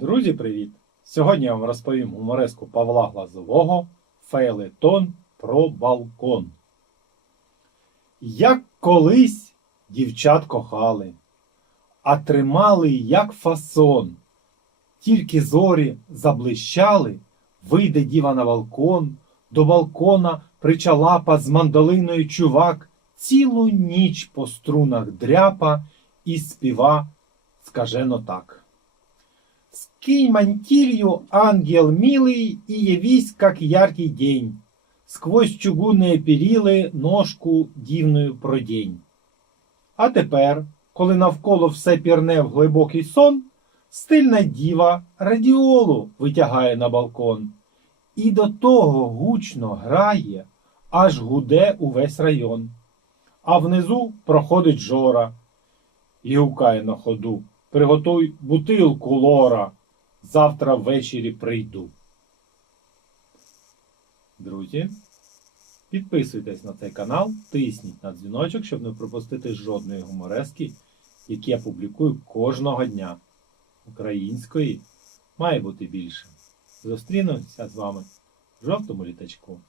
Друзі, привіт! Сьогодні я вам розповім гумореску Павла Глазового Фейлетон про балкон. Як колись дівчат кохали, а тримали як фасон. Тільки зорі заблищали, вийде діва на балкон, до балкона причалапа з мандолиною чувак, цілу ніч по струнах дряпа і співа скажено так. Скинь мантилью, ангел милый, и явись, как яркий день. Сквозь чугунные періли ножку дівною продінь. А тепер, коли навколо все пірне в глибокий сон, стильна діва радіолу витягає на балкон. І до того гучно грає, аж гуде увесь район. А внизу проходить жора і гукає на ходу. Приготуй бутилку лора. Завтра ввечері прийду. Друзі, підписуйтесь на цей канал, тисніть на дзвіночок, щоб не пропустити жодної гуморески, які я публікую кожного дня. Української має бути більше. Зустрінуся з вами в жовтому літачку.